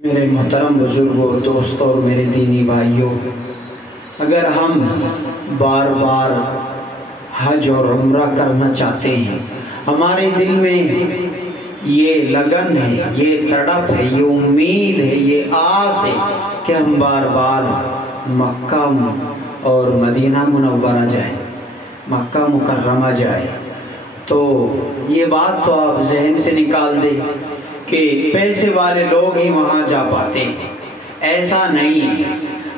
میرے محترم بزرگوں، دوستوں اور میرے دینی بھائیوں، اگر ہم بار بار حج اور عمرہ کرنا چاہتے ہیں، ہمارے دل میں یہ لگن ہے، یہ تڑپ ہے، یہ امید ہے، یہ آس ہے کہ ہم بار بار مکہ اور مدینہ منورہ جائیں، مکہ مکرمہ جائیں، تو یہ بات تو آپ ذہن سے نکال دیں کہ پیسے والے لوگ ہی وہاں جا پاتے ہیں۔ ایسا نہیں ہے،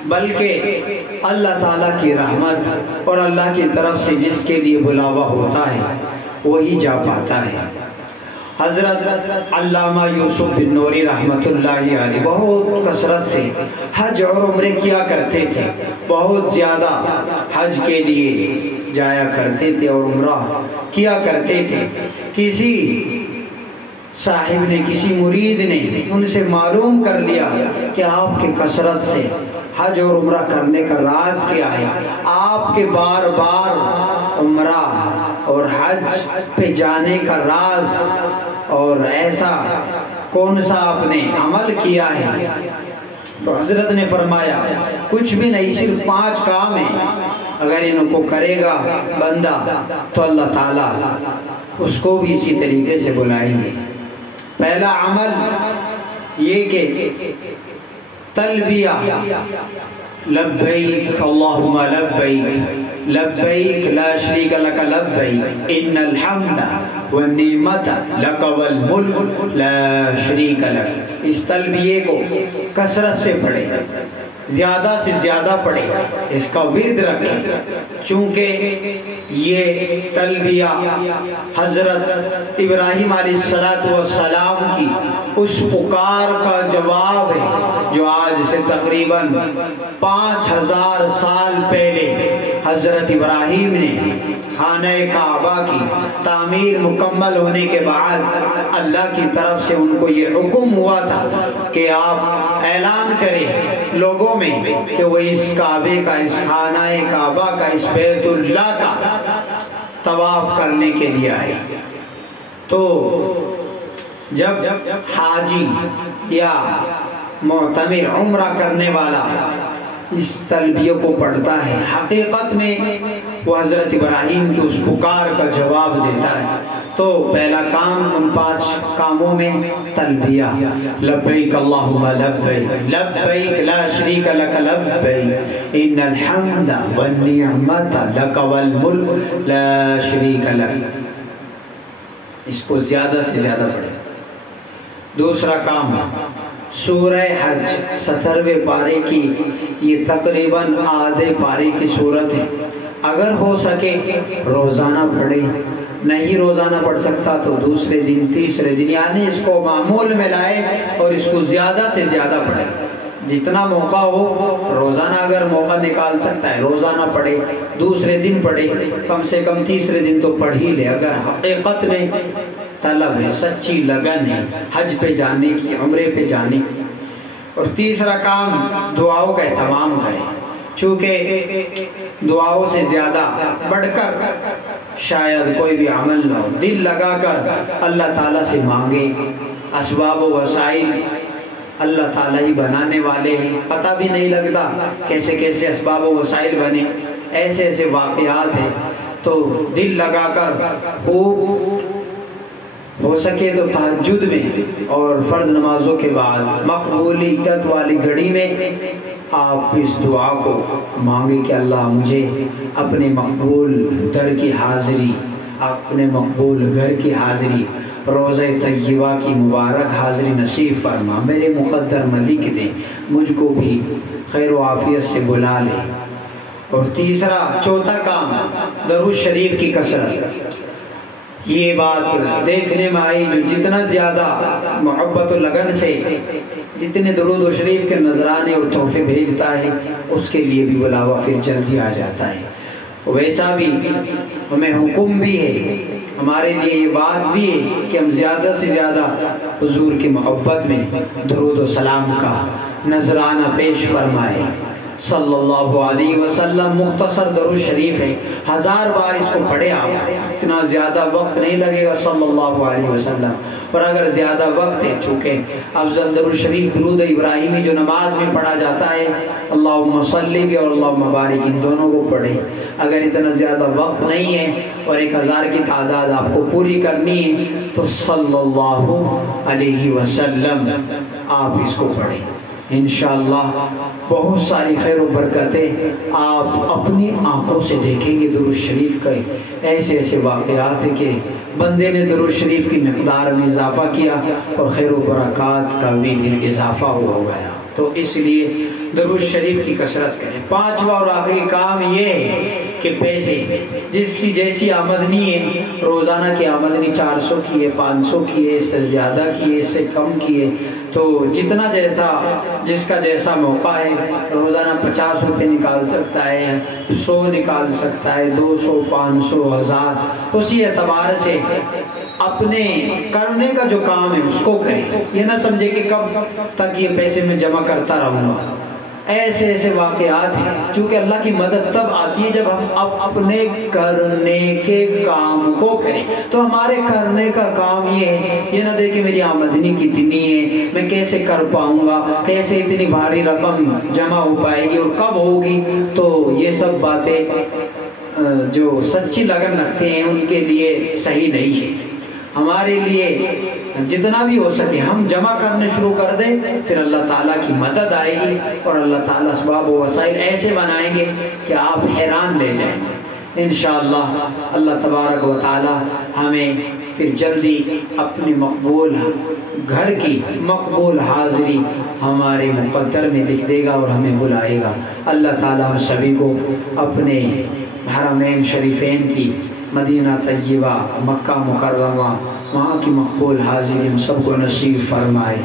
بلکہ اللہ تعالیٰ کی رحمت اور اللہ کی طرف سے جس کے لیے بلاوا ہوتا ہے وہی جا پاتا ہے۔ حضرت علامہ یوسف بن نوری رحمۃ اللہ علیہ بہت کثرت سے حج اور عمرے کیا کرتے تھے، بہت زیادہ حج کے لیے جایا کرتے تھے اور عمرہ کیا کرتے تھے۔ کسی صاحب نے، کسی مرید نے ان سے معلوم کر لیا کہ آپ کے کثرت سے حج اور عمرہ کرنے کا راز کیا ہے، آپ کے بار بار عمرہ اور حج پہ جانے کا راز، اور ایسا کون سا آپ نے عمل کیا ہے؟ تو حضرت نے فرمایا کچھ بھی نہیں، صرف 5 کام ہیں، اگر ان کو کرے گا بندہ تو اللہ تعالیٰ اس کو بھی اسی طریقے سے بلائیں گے۔ پہلا عمل یہ کہ تلبیہ، لبیک اللہم لبیک لبیک لا شریک لک لبیک ان الحمد والنعمت لک والملک لا شریک لک۔ اس تلبیے کو کثرت سے پڑھے، زیادہ سے زیادہ پڑھے، اس کا ورد رکھے، چونکہ یہ تلبیہ حضرت ابراہیم علیہ السلام کی اس پکار کا جواب ہے جو آج سے تقریباً 5000 سال پہلے حضرت ابراہیم نے خانہ کعبہ کی تعمیر مکمل ہونے کے بعد اللہ کی طرف سے ان کو یہ حکم ہوا تھا کہ آپ اعلان کریں لوگوں میں کہ وہ اس کعبے کا، اس خانہ کعبہ کا، اس بیت اللہ کا طواف کرنے کے لیے آئے۔ تو جب حاجی یا معتمر عمرہ کرنے والا اس تلبیہ کو پڑھتا ہے، حقیقت میں وہ حضرت ابراہیم کی اس پکار کا جواب دیتا ہے۔ تو پہلا کام ان 5 کاموں میں تلبیہ، لبیک اللہم لبیک لبیک لا شریک لک لبیک ان الحمد والنعمت لک والملک لا شریک لک۔ اس کو زیادہ سے زیادہ پڑھیں۔ دوسرا کام سورہ حج 17ویں پارے کی، یہ تقریباً آدھے پارے کی صورت ہے، اگر ہو سکے روزانہ پڑھے، نہیں روزانہ پڑھ سکتا تو دوسرے دن، تیسرے دن، یعنی اس کو معمول میں لائے اور اس کو زیادہ سے زیادہ پڑھے، جتنا موقع ہو روزانہ، اگر موقع نکال سکتا ہے روزانہ پڑھے، دوسرے دن پڑھے، کم سے کم تیسرے دن تو پڑھ ہی لے، اگر حقیقت میں طلب ہے، سچی لگن ہے حج پہ جانے کی، عمرے پہ جانے کی۔ اور تیسرا کام دعاؤں کا اہتمام کریں، چونکہ دعاؤں سے زیادہ بڑھ کر شاید کوئی بھی عمل نہ ہو۔ دل لگا کر اللہ تعالیٰ سے مانگے، اسباب و وسائل اللہ تعالیٰ ہی بنانے والے ہیں، پتہ بھی نہیں لگتا کیسے کیسے اسباب و وسائل بنے، ایسے ایسے واقعات ہیں۔ تو دل لگا کر ہو سکے تو تہجد میں اور فرض نمازوں کے بعد مقبولیت والی گھڑی میں آپ اس دعا کو مانگیں کہ اللہ مجھے اپنے مقبول در کی حاضری، اپنے مقبول گھر کی حاضری، روضہ طیبہ کی مبارک حاضری نصیب فرما، میرے مقدر ملک دے، مجھ کو بھی خیر و عافیت سے بلا لے۔ اور چوتھا کام درود شریف کی کثرت۔ یہ بات دیکھنے میں آئی، جو جتنا زیادہ محبت و لگن سے جتنے درود و شریف کے نذرانے اور تحفے بھیجتا ہے اس کے لیے بھی بلاوا پھر جلدی آ جاتا ہے۔ ویسا بھی ہمیں حکم بھی ہے، ہمارے لیے یہ بات بھی ہے کہ ہم زیادہ سے زیادہ حضور کی محبت میں درود و سلام کا نذرانہ پیش فرمائیں۔ صلی اللہ علیہ وسلم، مختصر درود شریف ہے، 1000 بار اس کو پڑھے آپ، اتنا زیادہ وقت نہیں لگے گا صلی اللہ علیہ وسلم۔ اور اگر زیادہ وقت ہے، چونکہ افضل درود شریف درود ابراہیمی جو نماز میں پڑھا جاتا ہے، اللہم صلی بھی اور اللہم بارک، ان دونوں کو پڑھیں۔ اگر اتنا زیادہ وقت نہیں ہے اور 1000 کی تعداد آپ کو پوری کرنی ہے تو صلی اللہ علیہ وسلم آپ اس کو پڑھیں، انشاءاللہ بہت ساری خیر و برکتیں آپ اپنی آنکھوں سے دیکھیں گے۔ درود شریف کے ایسے ایسے واقعات ہیں کہ بندے نے درود شریف کی مقدار میں اضافہ کیا اور خیر و برکات کا بھی پھر اضافہ ہو گیا۔ تو اس لیے درود شریف کی کثرت کریں۔ 5واں اور آخری کام یہ ہے کہ پیسے جس کی جیسی آمدنی ہے، روزانہ کی آمدنی 400 کی ہے، 500 کی ہے، اس سے زیادہ کی ہے، اس سے کم کی ہے، تو جتنا جیسا جس کا جیسا موقع ہے، روزانہ 50 روپے نکال سکتا ہے، 100 نکال سکتا ہے، 200، 500، 1000، اسی اعتبار سے اپنے کرنے کا جو کام ہے اس کو کرے۔ یہ نہ سمجھے کہ کب تک یہ پیسے میں جمع کرتا رہوں گا۔ ایسے ایسے واقعات ہیں، چونکہ اللہ کی مدد تب آتی ہے جب ہم اپنے کرنے کے کام کو کریں۔ تو ہمارے کرنے کا کام یہ ہے، یہ نہ دیکھیں میری آمدنی کتنی ہے، میں کیسے کر پاؤں گا، کیسے اتنی بھاری رقم جمع ہو پائے گی اور کب ہوگی۔ تو یہ سب باتیں جو سچی لگن رکھتے ہیں ان کے لیے صحیح نہیں ہے۔ ہمارے لیے جتنا بھی ہو سکے ہم جمع کرنے شروع کر دیں، پھر اللہ تعالیٰ کی مدد آئے گی اور اللہ تعالیٰ اسباب و وسائل ایسے بنائیں گے کہ آپ حیران لے جائیں گے انشاءاللہ۔ اللہ تبارک و تعالیٰ ہمیں پھر جلدی اپنی مقبول گھر کی مقبول حاضری ہمارے مقدر میں لکھ دے گا اور ہمیں بلائے گا۔ اللہ تعالیٰ ہم سبھی کو اپنے حرمین شریفین کی مدینہ طیبہ، مکہ مکرمہ، وہاں کی مقبول حاضری ہم سب کو نصیب فرمائے۔